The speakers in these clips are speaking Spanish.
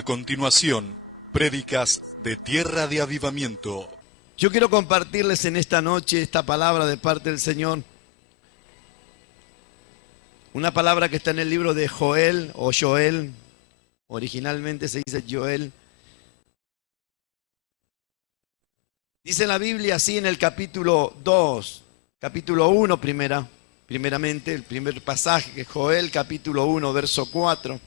A continuación, prédicas de Tierra de Avivamiento. Yo quiero compartirles en esta noche esta palabra de parte del Señor. Una palabra que está en el libro de Joel o Joel. Originalmente se dice Joel. Dice la Biblia así en el capítulo 2, capítulo 1 primeramente, el primer pasaje que es Joel, capítulo 1, verso 4.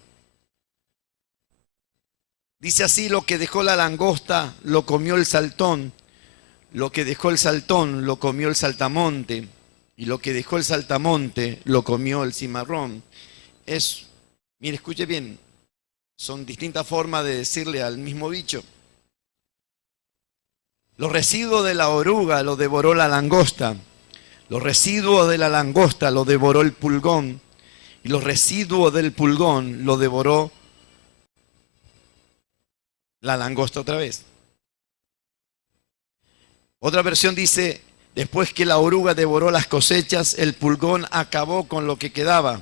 Dice así: lo que dejó la langosta lo comió el saltón, lo que dejó el saltón lo comió el saltamonte, y lo que dejó el saltamonte lo comió el cimarrón. Mire, escuche bien, son distintas formas de decirle al mismo bicho. Los residuos de la oruga lo devoró la langosta, los residuos de la langosta lo devoró el pulgón, y los residuos del pulgón lo devoró la langosta otra vez. Otra versión dice: después que la oruga devoró las cosechas, el pulgón acabó con lo que quedaba.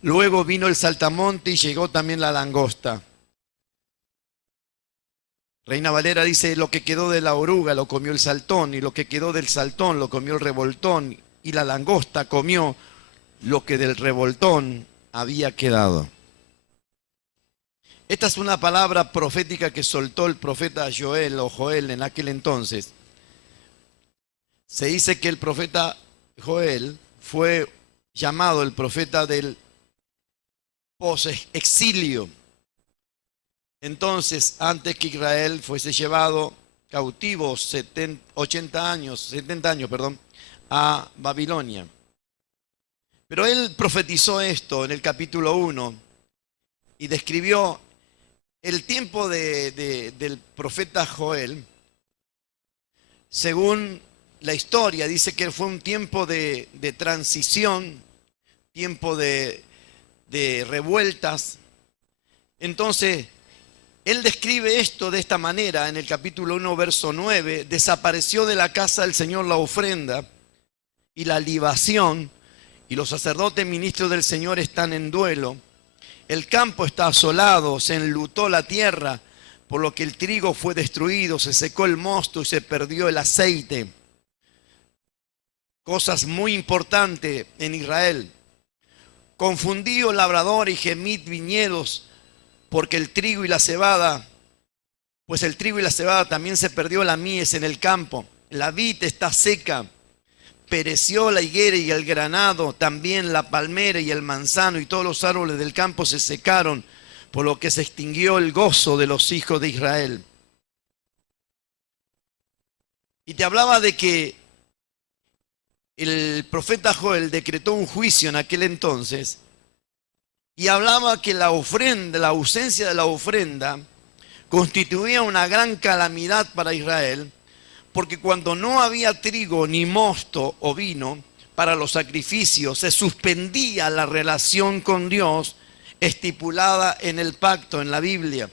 Luego vino el saltamonte y llegó también la langosta. Reina Valera dice: lo que quedó de la oruga lo comió el saltón, y lo que quedó del saltón lo comió el revoltón, y la langosta comió lo que del revoltón había quedado. Esta es una palabra profética que soltó el profeta Joel o Joel en aquel entonces. Se dice que el profeta Joel fue llamado el profeta del post-exilio. Entonces, antes que Israel fuese llevado cautivo 70 años, a Babilonia. Pero él profetizó esto en el capítulo 1 y describió el tiempo del profeta Joel. Según la historia, dice que fue un tiempo de transición, tiempo de revueltas. Entonces, él describe esto de esta manera en el capítulo 1, verso 9. Desapareció de la casa del Señor la ofrenda y la libación, y los sacerdotes ministros del Señor están en duelo. El campo está asolado, se enlutó la tierra, por lo que el trigo fue destruido, se secó el mosto y se perdió el aceite. Cosas muy importantes en Israel. Confundíos labrador y gemid viñedos, porque el trigo y la cebada, pues el trigo y la cebada también se perdió la mies en el campo. La vid está seca, pereció la higuera y el granado, también la palmera y el manzano, y todos los árboles del campo se secaron, por lo que se extinguió el gozo de los hijos de Israel. Y te hablaba de que el profeta Joel decretó un juicio en aquel entonces, y hablaba que la ofrenda, la ausencia de la ofrenda, constituía una gran calamidad para Israel, porque cuando no había trigo, ni mosto o vino para los sacrificios, se suspendía la relación con Dios estipulada en el pacto, en la Biblia.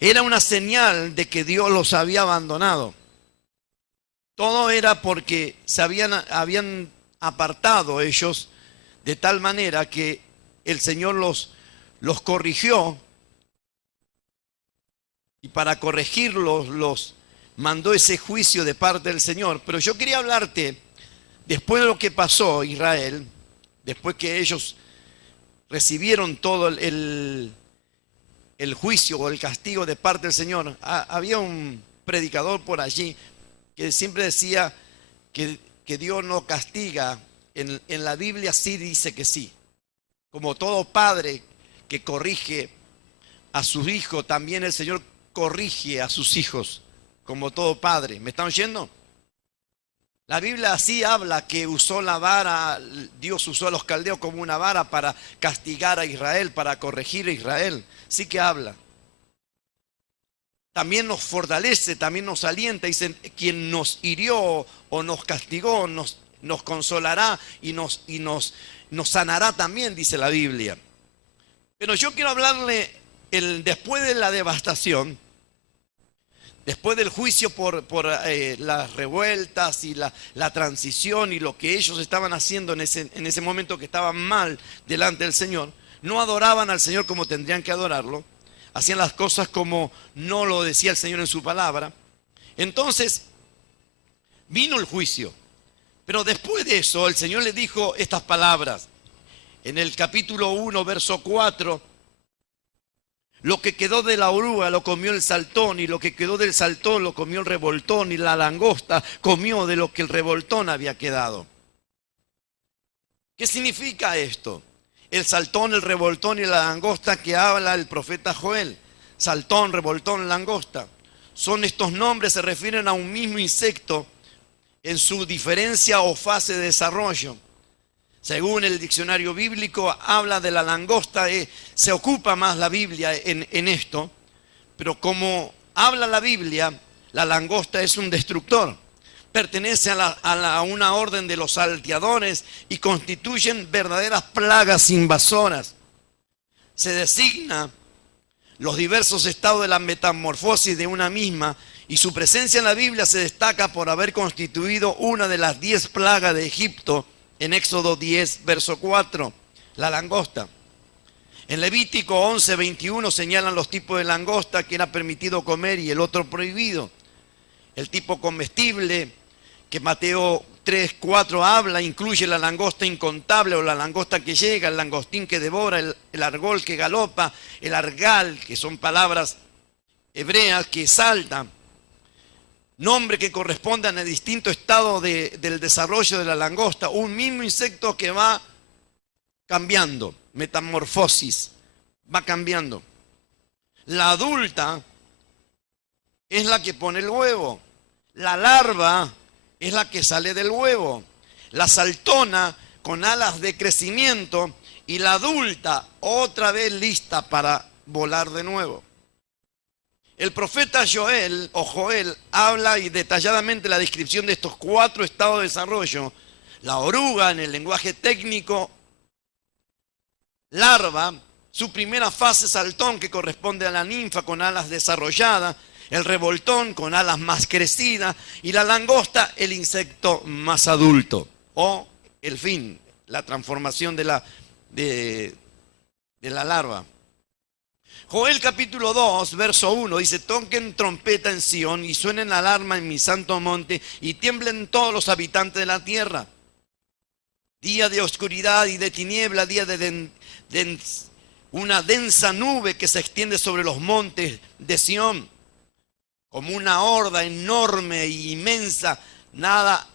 Era una señal de que Dios los había abandonado. Todo era porque se habían apartado ellos de tal manera que el Señor los corrigió, y para corregirlos los mandó ese juicio de parte del Señor. Pero yo quería hablarte, después de lo que pasó Israel, después que ellos recibieron todo el juicio o el castigo de parte del Señor. Había un predicador por allí que siempre decía que Dios no castiga. En la Biblia sí dice que sí. Como todo padre que corrige a sus hijos, también el Señor corrige a sus hijos. Como todo padre. ¿Me están oyendo? La Biblia así habla que usó la vara, Dios usó a los caldeos como una vara para castigar a Israel, para corregir a Israel. Sí que habla. También nos fortalece, también nos alienta. Dice: quien nos hirió o nos castigó, nos consolará y nos sanará también, dice la Biblia. Pero yo quiero hablarle después de la devastación. Después del juicio por las revueltas y la transición y lo que ellos estaban haciendo en ese momento, que estaban mal delante del Señor, no adoraban al Señor como tendrían que adorarlo. hacían las cosas como no lo decía el Señor en su palabra. Entonces vino el juicio. Pero después de eso el Señor le dijo estas palabras. En el capítulo 1, verso 4, lo que quedó de la oruga lo comió el saltón, y lo que quedó del saltón lo comió el revoltón, y la langosta comió de lo que el revoltón había quedado. ¿Qué significa esto? El saltón, el revoltón y la langosta que habla el profeta Joel. Saltón, revoltón, langosta. Son estos nombres, se refieren a un mismo insecto en su diferencia o fase de desarrollo. Según el diccionario bíblico, habla de la langosta, se ocupa más la Biblia en esto, pero como habla la Biblia, la langosta es un destructor. Pertenece a una orden de los salteadores y constituyen verdaderas plagas invasoras. Se designa los diversos estados de la metamorfosis de una misma, y su presencia en la Biblia se destaca por haber constituido una de las 10 plagas de Egipto en Éxodo 10, verso 4, la langosta. En Levítico 11, 21 señalan los tipos de langosta que era permitido comer y el otro prohibido. El tipo comestible que Mateo 3, 4 habla incluye la langosta incontable o la langosta que llega, el langostín que devora, el argol que galopa, el argal, que son palabras hebreas que saltan. Nombre que corresponden a distinto estado del desarrollo de la langosta. Un mismo insecto que va cambiando, metamorfosis, va cambiando. La adulta es la que pone el huevo. La larva es la que sale del huevo. La saltona con alas de crecimiento y la adulta otra vez lista para volar de nuevo. El profeta Joel habla y detalladamente la descripción de estos 4 estados de desarrollo. La oruga, en el lenguaje técnico, larva, su primera fase saltón que corresponde a la ninfa con alas desarrolladas, el revoltón con alas más crecidas y la langosta, el insecto más adulto o el fin, la transformación de la larva. Joel capítulo 2, verso 1 dice: toquen trompeta en Sión y suenen alarma en mi santo monte y tiemblen todos los habitantes de la tierra. Día de oscuridad y de tiniebla, día de una densa nube que se extiende sobre los montes de Sión, como una horda enorme e inmensa. Nada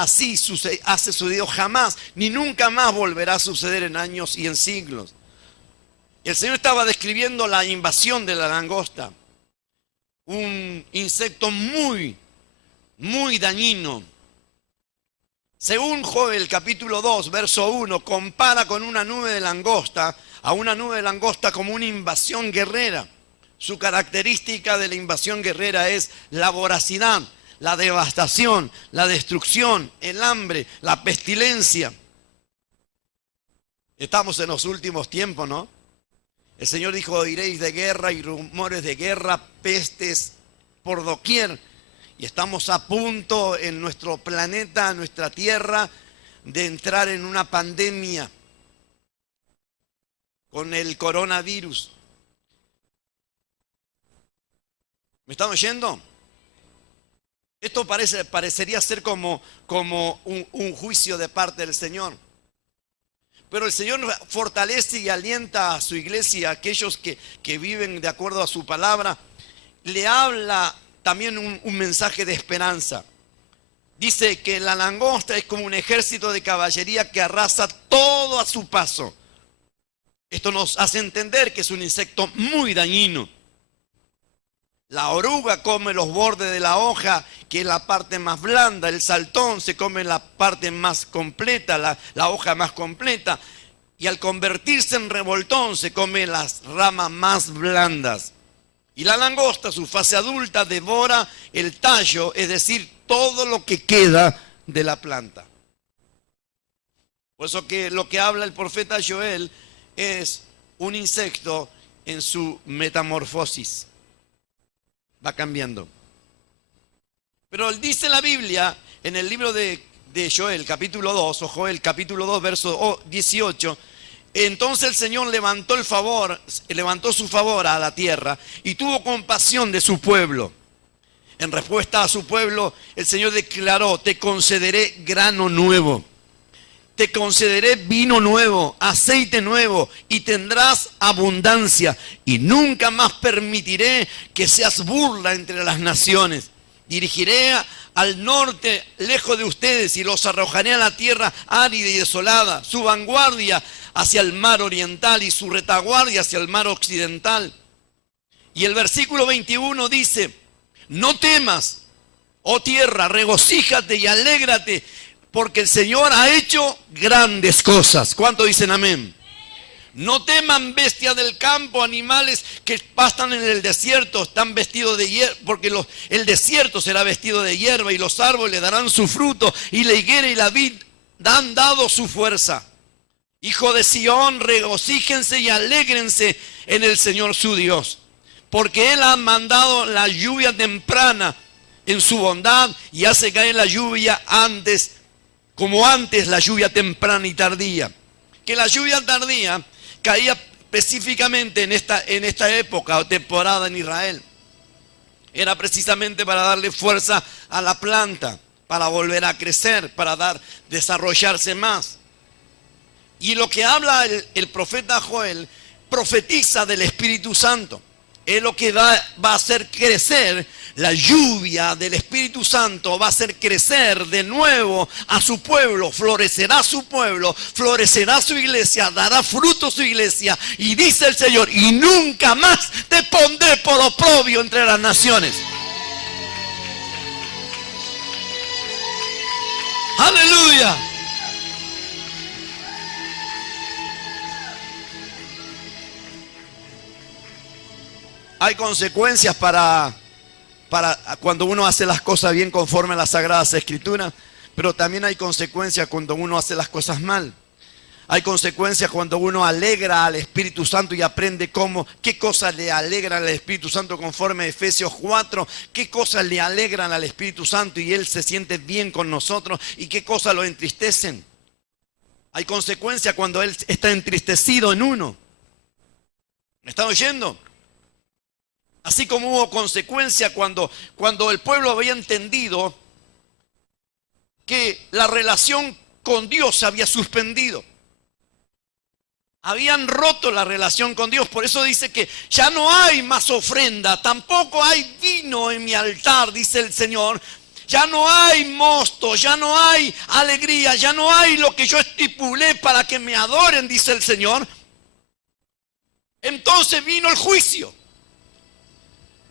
así ha sucedido jamás, ni nunca más volverá a suceder en años y en siglos. El Señor estaba describiendo la invasión de la langosta, un insecto muy, muy dañino. Según Joel capítulo 2, verso 1, compara con una nube de langosta, a una nube de langosta como una invasión guerrera. Su característica de la invasión guerrera es la voracidad, la devastación, la destrucción, el hambre, la pestilencia. Estamos en los últimos tiempos, ¿no? El Señor dijo: oiréis de guerra y rumores de guerra, pestes por doquier. Y estamos a punto en nuestro planeta, nuestra tierra, de entrar en una pandemia con el coronavirus. ¿Me están oyendo? Esto parecería ser como un juicio de parte del Señor. Pero el Señor fortalece y alienta a su iglesia, a aquellos que viven de acuerdo a su palabra. Le habla también un mensaje de esperanza. Dice que la langosta es como un ejército de caballería que arrasa todo a su paso. Esto nos hace entender que es un insecto muy dañino. La oruga come los bordes de la hoja, que es la parte más blanda. El saltón se come la parte más completa, la hoja más completa. Y al convertirse en revoltón se come las ramas más blandas. Y la langosta, su fase adulta, devora el tallo, es decir, todo lo que queda de la planta. Por eso que lo que habla el profeta Joel es un insecto en su metamorfosis. Va cambiando. Pero dice la Biblia en el libro de Joel, capítulo 2, o Joel, capítulo 2, verso 18, Entonces el Señor levantó su favor a la tierra y tuvo compasión de su pueblo. En respuesta a su pueblo, el Señor declaró: te concederé grano nuevo, te concederé vino nuevo, aceite nuevo, y tendrás abundancia. Y nunca más permitiré que seas burla entre las naciones. Dirigiré al norte lejos de ustedes y los arrojaré a la tierra árida y desolada, su vanguardia hacia el mar oriental y su retaguardia hacia el mar occidental. Y el versículo 21 dice: no temas, oh tierra, regocíjate y alégrate, porque el Señor ha hecho grandes cosas. ¿Cuánto dicen amén? No teman, bestias del campo, animales que pastan en el desierto, están vestidos de hierba, porque el desierto será vestido de hierba y los árboles darán su fruto y la higuera y la vid han dado su fuerza. Hijo de Sión, regocíjense y alégrense en el Señor su Dios, porque Él ha mandado la lluvia temprana en su bondad y hace caer la lluvia antes, como antes la lluvia temprana y tardía. Que la lluvia tardía caía específicamente en esta época o temporada en Israel. Era precisamente para darle fuerza a la planta, para volver a crecer, para desarrollarse más. Y lo que habla el profeta Joel, profetiza del Espíritu Santo. Es lo que va a hacer crecer la lluvia del Espíritu Santo, va a hacer crecer de nuevo a su pueblo, florecerá su pueblo, florecerá su iglesia, dará fruto su iglesia. Y dice el Señor: y nunca más te pondré por oprobio entre las naciones. Aleluya. Hay consecuencias para cuando uno hace las cosas bien conforme a las Sagradas Escrituras, pero también hay consecuencias cuando uno hace las cosas mal. Hay consecuencias cuando uno alegra al Espíritu Santo y aprende qué cosas le alegran al Espíritu Santo conforme a Efesios 4, qué cosas le alegran al Espíritu Santo y Él se siente bien con nosotros y qué cosas lo entristecen. Hay consecuencias cuando Él está entristecido en uno. ¿Me están oyendo? Así como hubo consecuencia cuando el pueblo había entendido que la relación con Dios se había suspendido. Habían roto la relación con Dios. Por eso dice que ya no hay más ofrenda, tampoco hay vino en mi altar, dice el Señor. Ya no hay mosto, ya no hay alegría, ya no hay lo que yo estipulé para que me adoren, dice el Señor. Entonces vino el juicio.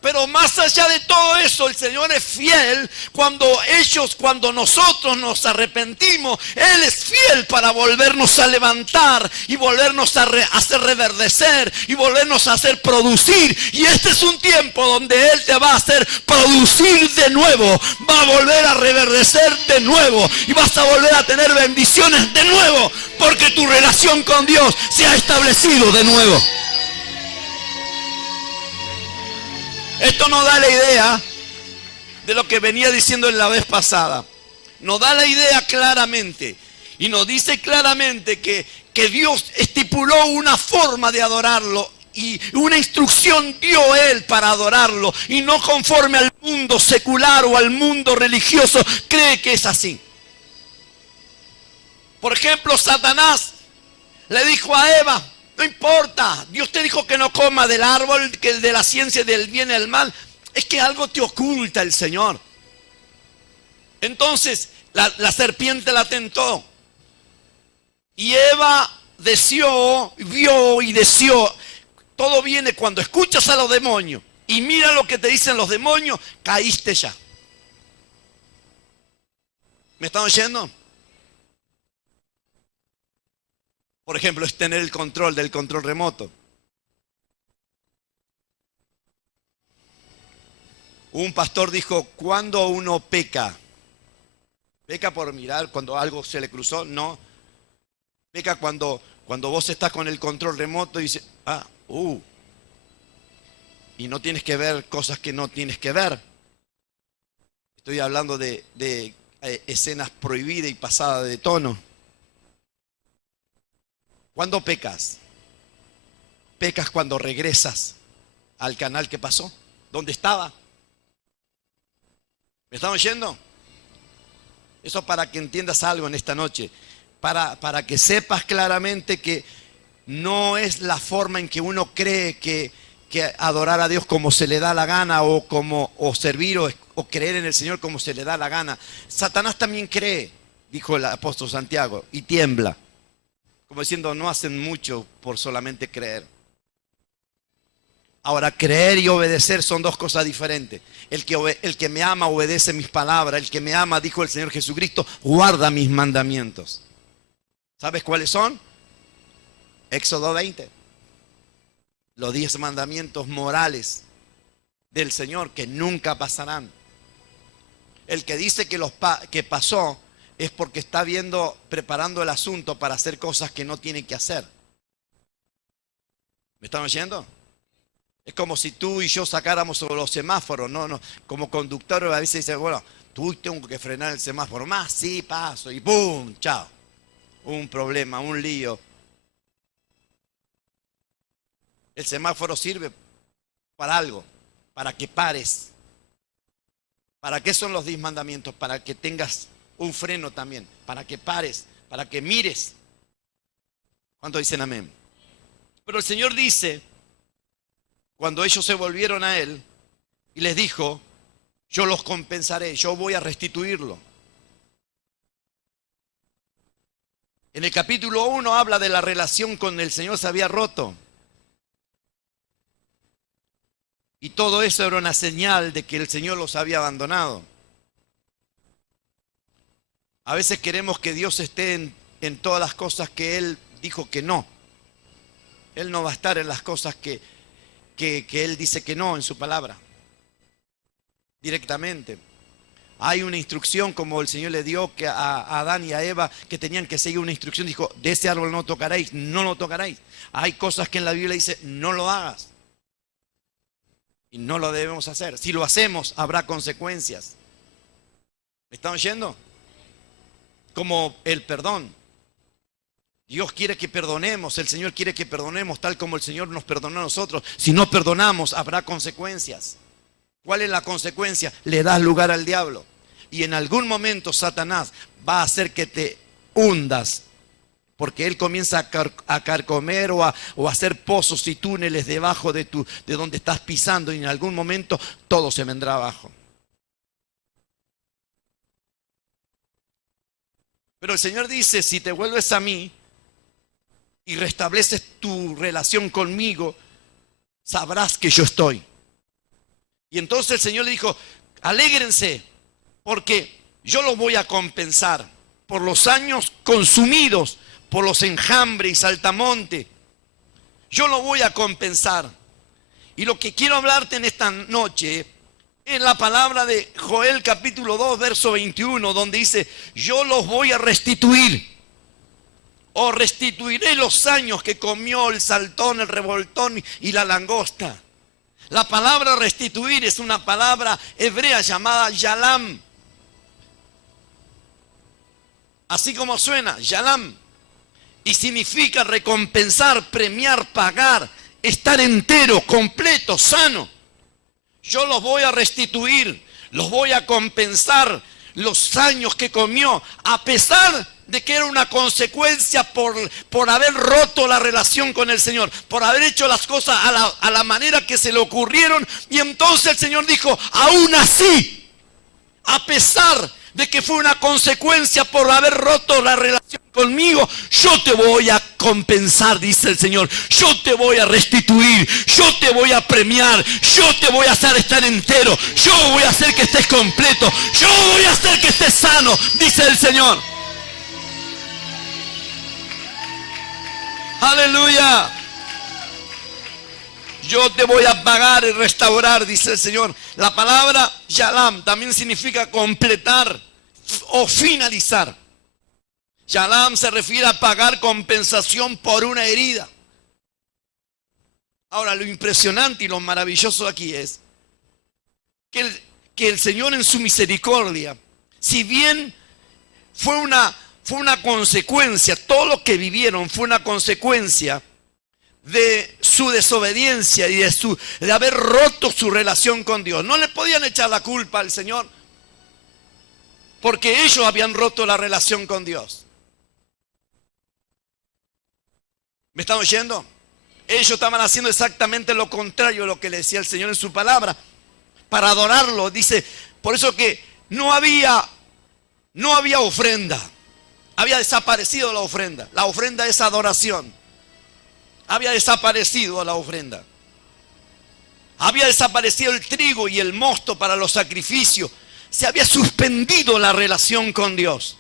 Pero más allá de todo eso, el Señor es fiel. Cuando nosotros nos arrepentimos, Él es fiel para volvernos a levantar y volvernos a hacer reverdecer y volvernos a hacer producir. Y este es un tiempo donde Él te va a hacer producir de nuevo, va a volver a reverdecer de nuevo y vas a volver a tener bendiciones de nuevo, porque tu relación con Dios se ha establecido de nuevo. Esto nos da la idea de lo que venía diciendo en la vez pasada. Nos da la idea claramente. Y nos dice claramente que Dios estipuló una forma de adorarlo. Y una instrucción dio Él para adorarlo. Y no conforme al mundo secular o al mundo religioso cree que es así. Por ejemplo, Satanás le dijo a Eva: no importa, Dios te dijo que no coma del árbol, que el de la ciencia del bien y del mal. Es que algo te oculta el Señor. Entonces la serpiente la tentó. Y Eva vio y deseó. Todo viene cuando escuchas a los demonios y mira lo que te dicen los demonios, caíste ya. ¿Me están oyendo? Por ejemplo, es tener el control del control remoto. Un pastor dijo: ¿cuándo uno peca? ¿Peca por mirar cuando algo se le cruzó? No. Peca cuando vos estás con el control remoto y dices: y no tienes que ver cosas que no tienes que ver. Estoy hablando de escenas prohibidas y pasadas de tono. ¿Cuándo pecas? Pecas cuando regresas al canal que pasó, donde estaba. ¿Me están oyendo? Eso para que entiendas algo en esta noche. Para que sepas claramente que no es la forma en que uno cree que adorar a Dios como se le da la gana o servir o creer en el Señor como se le da la gana. Satanás también cree, dijo el apóstol Santiago, y tiembla. Como diciendo, no hacen mucho por solamente creer. Ahora, creer y obedecer son dos cosas diferentes. El que me ama obedece mis palabras. El que me ama, dijo el Señor Jesucristo, guarda mis mandamientos. ¿Sabes cuáles son? Éxodo 20. Los 10 mandamientos morales del Señor que nunca pasarán. El que dice que pasó es porque está preparando el asunto para hacer cosas que no tiene que hacer. ¿Me están oyendo? Es como si tú y yo sacáramos sobre los semáforos, no, como conductor a veces dice, bueno, tú tengo que frenar el semáforo, más sí, paso, y ¡pum! Chao. Un problema, un lío. El semáforo sirve para algo, para que pares. ¿Para qué son los 10 mandamientos? Para que tengas un freno también, para que pares, para que mires. ¿Cuántos dicen amén? Pero el Señor dice, cuando ellos se volvieron a Él, y les dijo, yo los compensaré, yo voy a restituirlo. En el capítulo 1 habla de la relación con el Señor se había roto. Y todo eso era una señal de que el Señor los había abandonado. A veces queremos que Dios esté en todas las cosas que Él dijo que no. Él no va a estar en las cosas que Él dice que no en su palabra. Directamente. Hay una instrucción como el Señor le dio a Adán y a Eva que tenían que seguir una instrucción. Dijo, de ese árbol no tocaréis, no lo tocaréis. Hay cosas que en la Biblia dice, no lo hagas. Y no lo debemos hacer. Si lo hacemos, habrá consecuencias. ¿Me están oyendo? Como el perdón. Dios quiere que perdonemos, el Señor quiere que perdonemos tal como el Señor nos perdonó a nosotros. Si no perdonamos, habrá consecuencias. ¿Cuál es la consecuencia? Le das lugar al diablo. Y en algún momento Satanás va a hacer que te hundas. Porque él comienza a carcomer o a hacer pozos y túneles debajo de donde estás pisando. Y en algún momento todo se vendrá abajo. Pero el Señor dice, si te vuelves a mí y restableces tu relación conmigo, sabrás que yo estoy. Y entonces el Señor le dijo, alégrense, porque yo los voy a compensar por los años consumidos, por los enjambres y saltamonte. Yo lo voy a compensar. Y lo que quiero hablarte en esta noche es la palabra de Joel capítulo 2, verso 21, donde dice, yo los voy a restituir. O restituiré los años que comió el saltón, el revoltón y la langosta. La palabra restituir es una palabra hebrea llamada yalam. Así como suena, yalam. Y significa recompensar, premiar, pagar, estar entero, completo, sano. Yo los voy a restituir, los voy a compensar los años que comió, a pesar de que era una consecuencia por haber roto la relación con el Señor, por haber hecho las cosas a la manera que se le ocurrieron. Y entonces el Señor dijo, aún así, a pesar de que fue una consecuencia por haber roto la relación conmigo, yo te voy a compensar, dice el Señor. Yo te voy a restituir, yo te voy a premiar, yo te voy a hacer estar entero, yo voy a hacer que estés completo, yo voy a hacer que estés sano, dice el Señor. Aleluya. Yo te voy a pagar y restaurar, dice el Señor. La palabra Yalam también significa completar o finalizar. Yalam se refiere a pagar compensación por una herida. Ahora, lo impresionante y lo maravilloso aquí es que el Señor en su misericordia, si bien fue una fue una consecuencia, todo lo que vivieron fue una consecuencia de su desobediencia y de haber roto su relación con Dios. No le podían echar la culpa al Señor porque ellos habían roto la relación con Dios. ¿Me están oyendo? Ellos estaban haciendo exactamente lo contrario de lo que le decía el Señor en su palabra para adorarlo. Dice, por eso que no había ofrenda. Había desaparecido la ofrenda. La ofrenda es adoración. Había desaparecido la ofrenda. Había desaparecido el trigo y el mosto para los sacrificios. Se había suspendido la relación con Dios.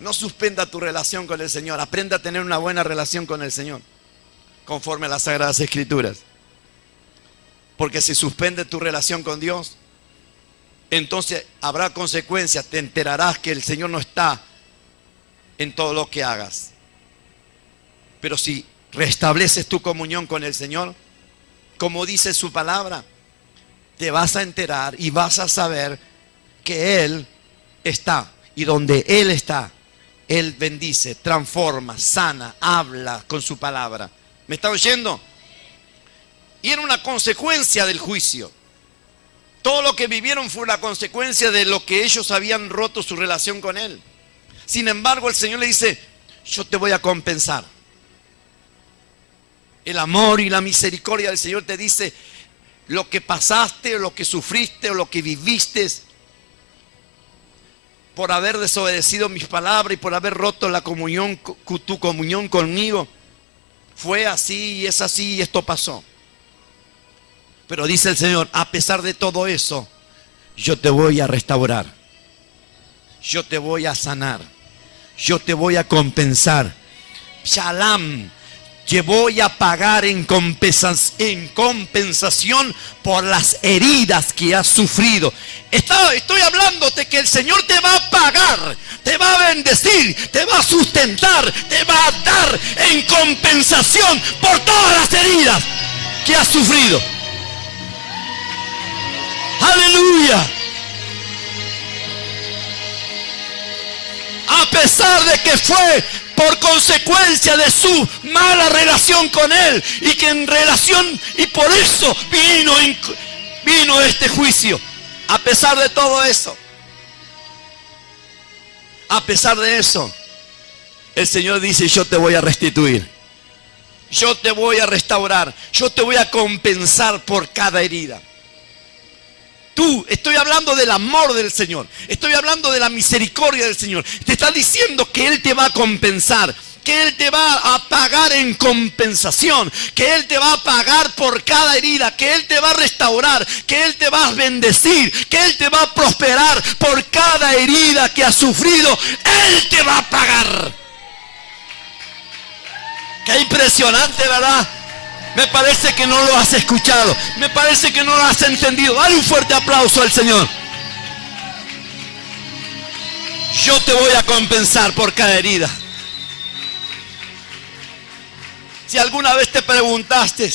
No suspenda tu relación con el Señor. Aprenda a tener una buena relación con el Señor, conforme a las Sagradas Escrituras. Porque si suspende tu relación con Dios, entonces habrá consecuencias. Te enterarás que el Señor no está en todo lo que hagas. Pero si restableces tu comunión con el Señor, como dice su palabra, te vas a enterar y vas a saber que Él está. Y donde Él está, Él bendice, transforma, sana, habla con su palabra. ¿Me está oyendo? Y era una consecuencia del juicio. Todo lo que vivieron fue una consecuencia de lo que ellos habían roto su relación con Él. Sin embargo, el Señor le dice, yo te voy a compensar. El amor y la misericordia del Señor te dice, lo que pasaste, o lo que sufriste, o lo que viviste, por haber desobedecido mis palabras y por haber roto la comunión, tu comunión conmigo, fue así y es así y esto pasó. Pero dice el Señor, a pesar de todo eso, yo te voy a restaurar. Yo te voy a sanar. Yo te voy a compensar. Shalom. Te voy a pagar en compensación por las heridas que has sufrido. Estoy hablándote que el Señor te va a pagar, te va a bendecir, te va a sustentar, te va a dar en compensación por todas las heridas que has sufrido. Aleluya. A pesar de que fue por consecuencia de su mala relación con Él, y que en relación, y por eso vino este juicio. A pesar de todo eso, a pesar de eso, el Señor dice, yo te voy a restituir, yo te voy a restaurar, yo te voy a compensar por cada herida. Estoy hablando del amor del Señor, estoy hablando de la misericordia del Señor. Te está diciendo que Él te va a compensar, que Él te va a pagar en compensación, que Él te va a pagar por cada herida, que Él te va a restaurar, que Él te va a bendecir, que Él te va a prosperar por cada herida que has sufrido. Él te va a pagar. Qué impresionante, ¿verdad? Me parece que no lo has escuchado. Me parece que no lo has entendido. Dale un fuerte aplauso al Señor. Yo te voy a compensar por cada herida. Si alguna vez te preguntaste,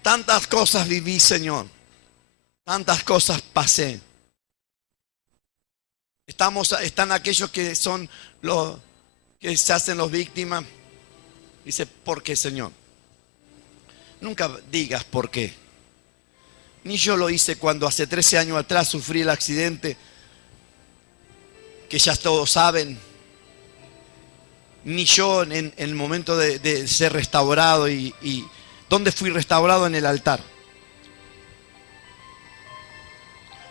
tantas cosas viví, Señor, tantas cosas pasé. Están aquellos que son los que se hacen los víctimas. Dice, ¿por qué, Señor? Nunca digas por qué. Ni yo lo hice cuando hace 13 años atrás sufrí el accidente, que ya todos saben. Ni yo en el momento de ser restaurado. ¿Y dónde fui restaurado? En el altar.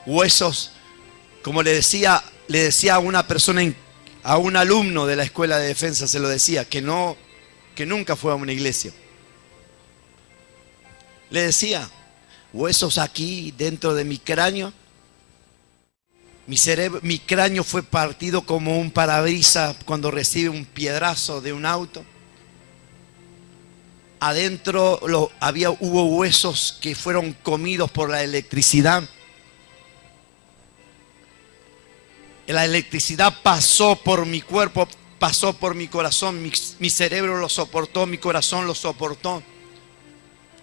Huesos, como le decía a una persona, a un alumno de la escuela de defensa, se lo decía, que nunca fue a una iglesia. Le decía, huesos aquí dentro de mi cráneo. Mi cráneo fue partido como un parabrisas cuando recibe un piedrazo de un auto. Adentro hubo huesos que fueron comidos por la electricidad. La electricidad pasó por mi cuerpo, pasó por mi corazón. Mi cerebro lo soportó, mi corazón lo soportó.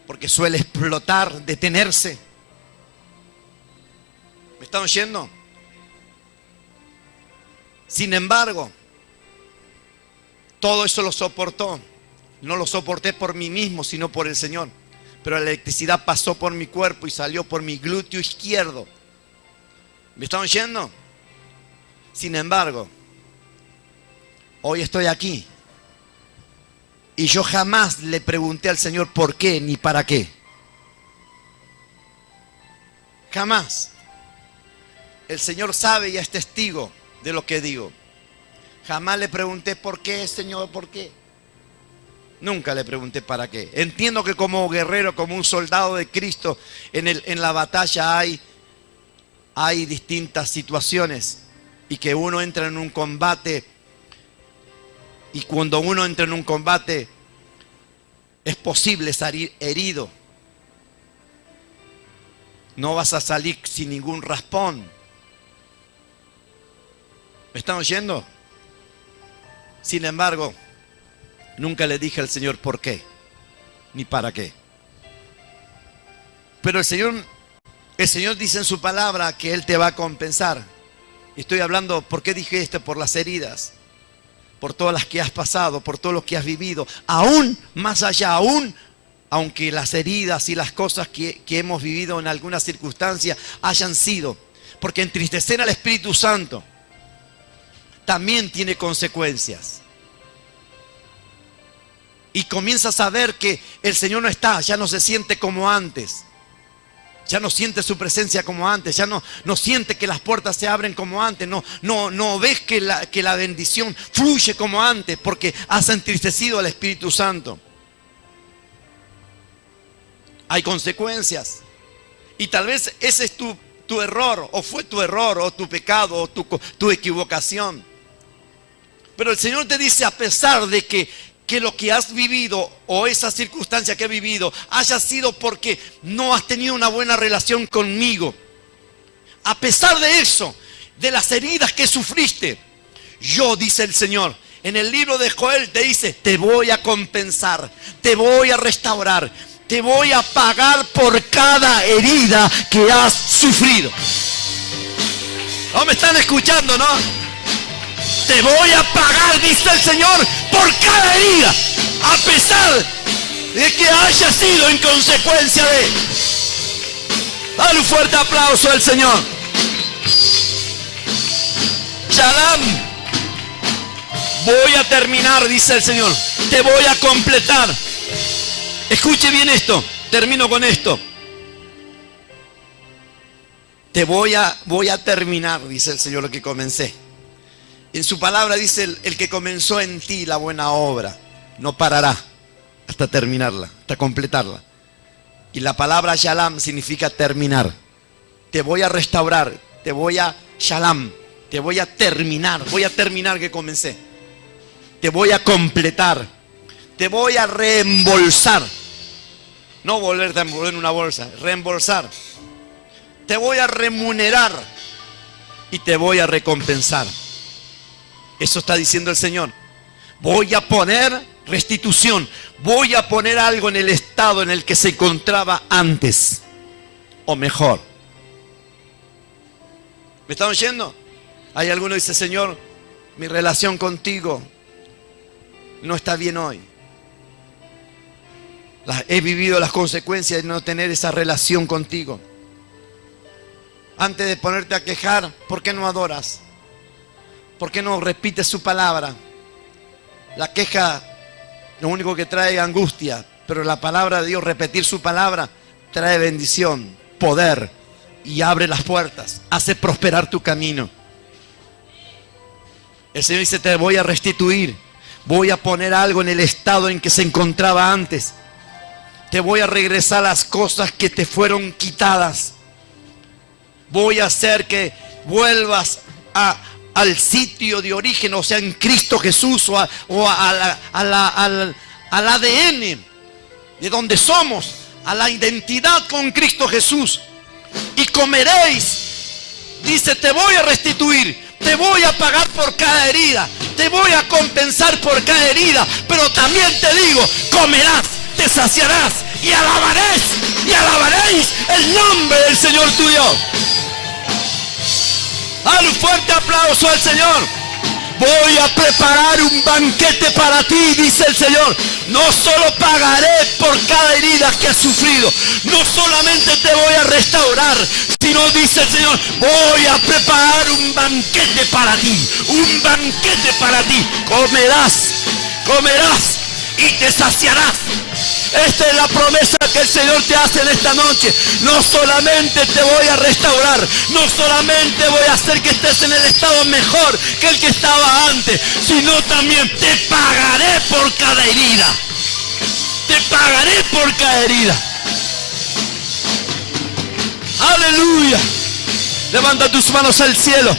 Porque suele explotar, detenerse. ¿Me están oyendo? Sin embargo, todo eso lo soportó. No lo soporté por mí mismo, sino por el Señor. Pero la electricidad pasó por mi cuerpo y salió por mi glúteo izquierdo. ¿Me están oyendo? Sin embargo, hoy estoy aquí. Y yo jamás le pregunté al Señor por qué ni para qué. Jamás. El Señor sabe y es testigo de lo que digo. Jamás le pregunté por qué, Señor, por qué. Nunca le pregunté para qué. Entiendo que como guerrero, como un soldado de Cristo, en la batalla hay distintas situaciones. Y que uno entra en un combate. Y cuando uno entra en un combate, es posible salir herido. No vas a salir sin ningún raspón. ¿Me están oyendo? Sin embargo, nunca le dije al Señor por qué, ni para qué. Pero el Señor dice en su palabra que Él te va a compensar. Estoy hablando, ¿por qué dije esto? Por las heridas, por todas las que has pasado, por todo lo que has vivido. Aún más allá, aunque las heridas y las cosas que hemos vivido en algunas circunstancias hayan sido, porque entristecer al Espíritu Santo también tiene consecuencias. Y comienzas a ver que el Señor no está, ya no se siente como antes. Ya no siente su presencia como antes, ya no siente que las puertas se abren como antes, no ves que la bendición fluye como antes, porque has entristecido al Espíritu Santo. Hay consecuencias. Y tal vez ese es tu error, o fue tu error, o tu pecado, o tu equivocación. Pero el Señor te dice, a pesar de que lo que has vivido o esa circunstancia que he vivido haya sido porque no has tenido una buena relación conmigo, a pesar de eso, de las heridas que sufriste, yo, dice el Señor, en el libro de Joel te dice, te voy a compensar, te voy a restaurar, te voy a pagar por cada herida que has sufrido. ¿No me están escuchando, no? Te voy a pagar, dice el Señor, por cada herida, a pesar de que haya sido en consecuencia de. Dale un fuerte aplauso al Señor. Shalom. Voy a terminar, dice el Señor. Te voy a completar. Escuche bien esto. Termino con esto. Voy a terminar, dice el Señor, lo que comencé. En su palabra dice, el que comenzó en ti la buena obra, no parará hasta terminarla, hasta completarla. Y la palabra shalom significa terminar. Te voy a restaurar, te voy a shalom, te voy a terminar que comencé. Te voy a completar, te voy a reembolsar. No volverte a envolver en una bolsa, reembolsar. Te voy a remunerar y te voy a recompensar. Eso está diciendo el Señor. Voy a poner restitución. Voy a poner algo en el estado en el que se encontraba antes. O mejor. ¿Me están oyendo? Hay alguno que dice, Señor, mi relación contigo no está bien hoy. He vivido las consecuencias de no tener esa relación contigo. Antes de ponerte a quejar, ¿por qué no adoras? ¿Por qué no repites su palabra? La queja lo único que trae angustia, pero la palabra de Dios, repetir su palabra, trae bendición, poder y abre las puertas, hace prosperar tu camino. El Señor dice, te voy a restituir, voy a poner algo en el estado en que se encontraba antes. Te voy a regresar las cosas que te fueron quitadas. Voy a hacer que vuelvas al sitio de origen, o sea, en Cristo Jesús, o al ADN de donde somos, a la identidad con Cristo Jesús. Y comeréis, dice, te voy a restituir, te voy a pagar por cada herida, te voy a compensar por cada herida, pero también te digo, comerás, te saciarás y alabaréis el nombre del Señor tu Dios. Dale un fuerte aplauso al Señor. voy a preparar un banquete para ti, dice el Señor. No solo pagaré por cada herida que has sufrido, no solamente te voy a restaurar, sino, dice el Señor, voy a preparar un banquete para ti, un banquete para ti. Comerás y te saciarás. Esta es la promesa que el Señor te hace en esta noche. No solamente te voy a restaurar, no solamente voy a hacer que estés en el estado mejor que el que estaba antes, sino también te pagaré por cada herida. Te pagaré por cada herida. Aleluya. Levanta tus manos al cielo.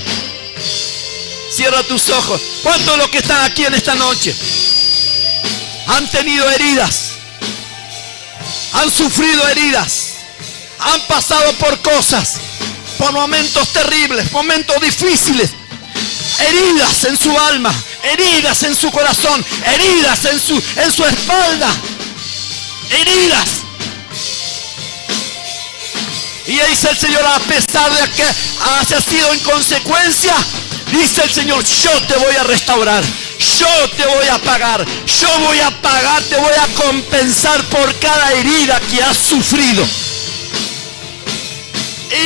Cierra tus ojos. ¿Cuántos de los que están aquí en esta noche han tenido heridas? Han sufrido heridas, han pasado por cosas, por momentos terribles, momentos difíciles, heridas en su alma, heridas en su corazón, heridas en su espalda, heridas. Y dice el Señor, a pesar de que haya sido en consecuencia, dice el Señor, yo te voy a restaurar. Yo te voy a pagar, yo voy a pagar, te voy a compensar por cada herida que has sufrido.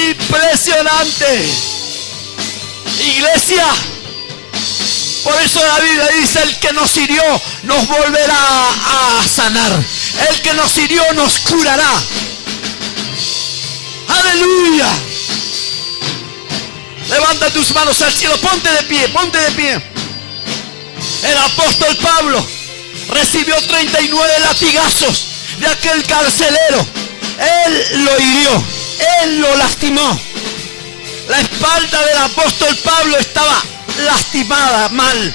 Impresionante. Iglesia, por eso la Biblia dice, el que nos hirió nos volverá a sanar. El que nos hirió nos curará. Aleluya. Levanta tus manos al cielo, ponte de pie, ponte de pie. El apóstol Pablo recibió 39 latigazos de aquel carcelero. Él lo hirió, él lo lastimó. La espalda del apóstol Pablo estaba lastimada, mal.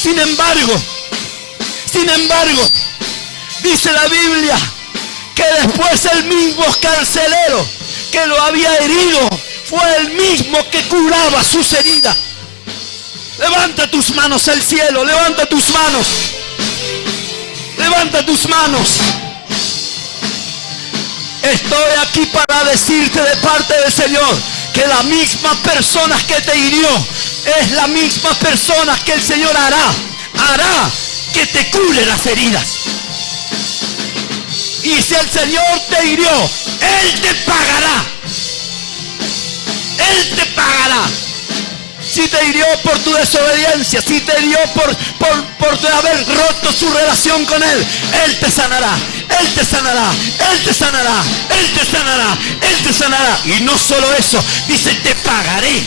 Sin embargo, dice la Biblia que después el mismo carcelero que lo había herido fue el mismo que curaba sus heridas. Levanta tus manos al cielo, levanta tus manos. Levanta tus manos. Estoy aquí para decirte de parte del Señor que la misma persona que te hirió es la misma persona que el Señor hará que te cure las heridas. Y si el Señor te hirió, Él te pagará. Él te pagará. Si te hirió por tu desobediencia, si te hirió por haber roto su relación con Él, Él te sanará, Él te sanará, Él te sanará, Él te sanará, Él te sanará. Y no solo eso, dice, te pagaré,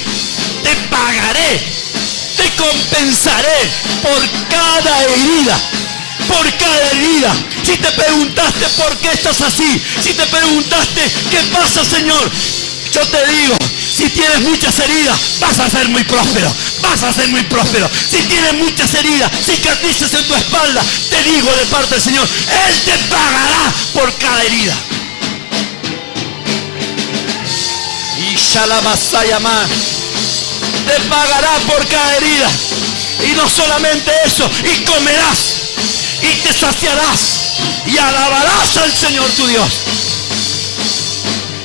te compensaré por cada herida. Por cada herida. Si te preguntaste por qué estás así, si te preguntaste qué pasa, Señor, yo te digo, si tienes muchas heridas, vas a ser muy próspero. Vas a ser muy próspero. Si tienes muchas heridas, cicatrices en tu espalda, te digo de parte del Señor, Él te pagará por cada herida. Y Shalabasayama, te pagará por cada herida. Y no solamente eso, y comerás, y te saciarás, y alabarás al Señor tu Dios.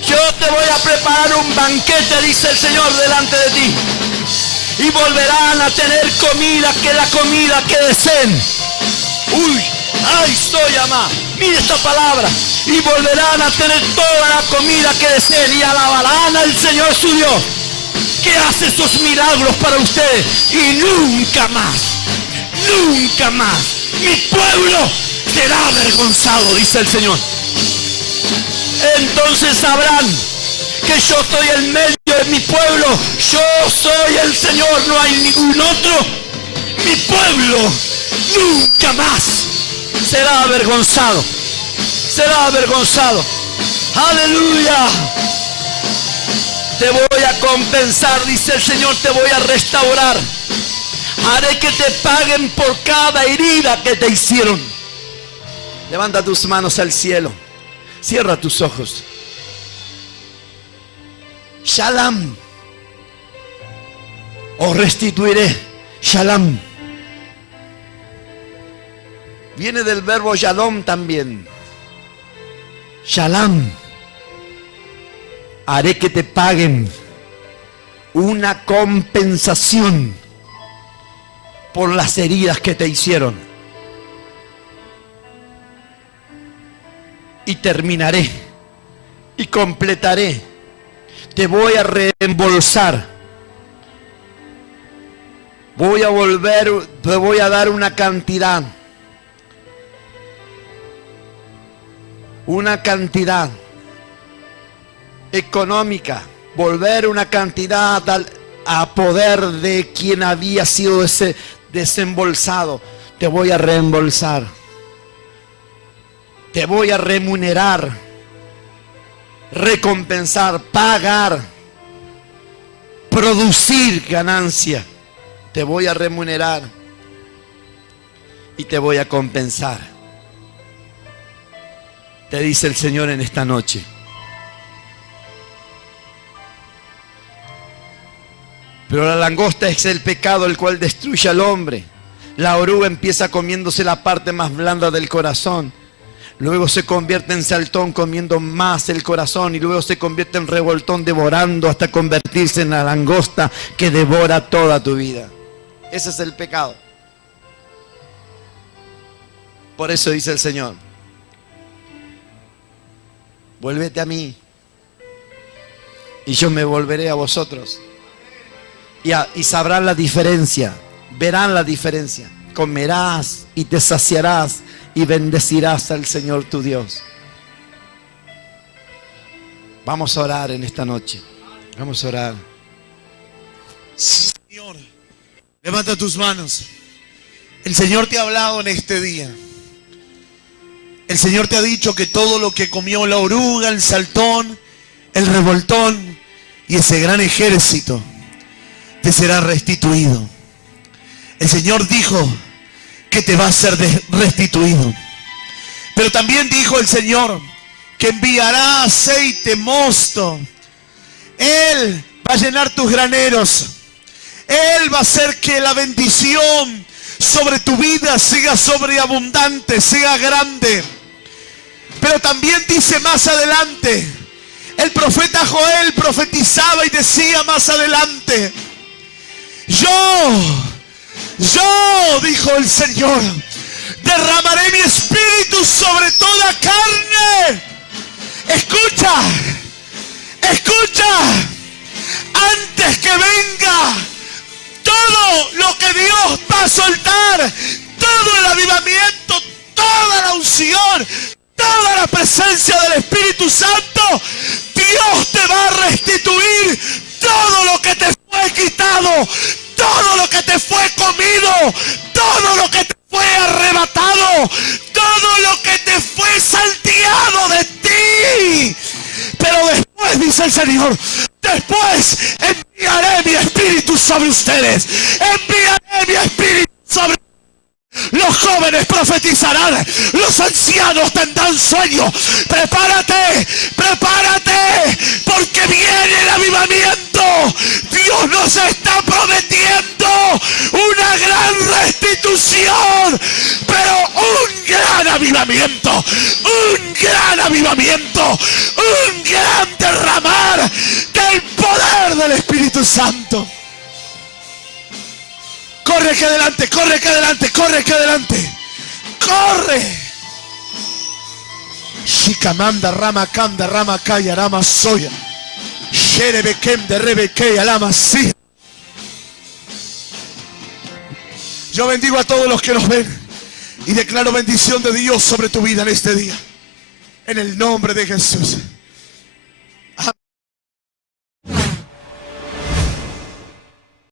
Yo te voy a preparar un banquete, dice el Señor, delante de ti. Y volverán a tener comida, que la comida que deseen. Uy, ay, estoy amá. Mire esta palabra. Y volverán a tener toda la comida que deseen y alabarán al Señor su Dios, que hace esos milagros para ustedes. Y nunca más, mi pueblo será avergonzado, dice el Señor. Entonces sabrán que yo estoy en medio de mi pueblo. Yo soy el Señor, no hay ningún otro. Mi pueblo nunca más será avergonzado. Será avergonzado. Aleluya. Te voy a compensar, dice el Señor, te voy a restaurar. Haré que te paguen por cada herida que te hicieron. Levanta tus manos al cielo. Cierra tus ojos. Shalom. Os restituiré. Shalom. Viene del verbo shalom también. Shalom. Haré que te paguen una compensación por las heridas que te hicieron. Y terminaré y completaré. Te voy a reembolsar. Voy a volver, te voy a dar una cantidad económica, volver una cantidad a poder de quien había sido desembolsado. Te voy a reembolsar, te voy a remunerar, recompensar, pagar, producir ganancia. Te voy a remunerar y te voy a compensar. Te dice el Señor en esta noche. Pero la langosta es el pecado el cual destruye al hombre. La oruga empieza comiéndose la parte más blanda del corazón. Luego se convierte en saltón comiendo más el corazón. Y luego se convierte en revoltón devorando hasta convertirse en la langosta que devora toda tu vida. Ese es el pecado. Por eso dice el Señor: vuélvete a mí y yo me volveré a vosotros. Y sabrán la diferencia, verán la diferencia. Comerás y te saciarás y bendecirás al Señor tu Dios. Vamos a orar en esta noche. Vamos a orar. Señor, levanta tus manos. El Señor te ha hablado en este día. El Señor te ha dicho que todo lo que comió la oruga, el saltón, el revoltón y ese gran ejército te será restituido. El Señor dijo que te va a ser restituido. Pero también dijo el Señor que enviará aceite, mosto. Él va a llenar tus graneros. Él va a hacer que la bendición sobre tu vida sea sobreabundante, sea grande. Pero también dice más adelante, el profeta Joel profetizaba y decía más adelante: yo, dijo el Señor, derramaré mi espíritu sobre toda carne. Escucha, antes que venga todo lo que Dios va a soltar, todo el avivamiento, toda la unción, toda la presencia del Espíritu Santo, Dios te va a restituir todo lo que te fue quitado, todo lo que te fue comido, todo lo que te fue arrebatado, todo lo que te fue salteado de ti. Pero después, dice el Señor, después enviaré mi espíritu sobre ustedes. Enviaré mi espíritu sobre ustedes. Los jóvenes profetizarán, los ancianos tendrán sueños. Prepárate, porque viene el avivamiento. Dios nos está prometiendo una gran restitución, pero un gran avivamiento, un gran derramar del poder del Espíritu Santo. Corre que adelante, corre. Shikamanda rama kanda rama kaya rama soya. Sherebekem de rebeke alama si. Yo bendigo a todos los que nos ven y declaro bendición de Dios sobre tu vida en este día. En el nombre de Jesús.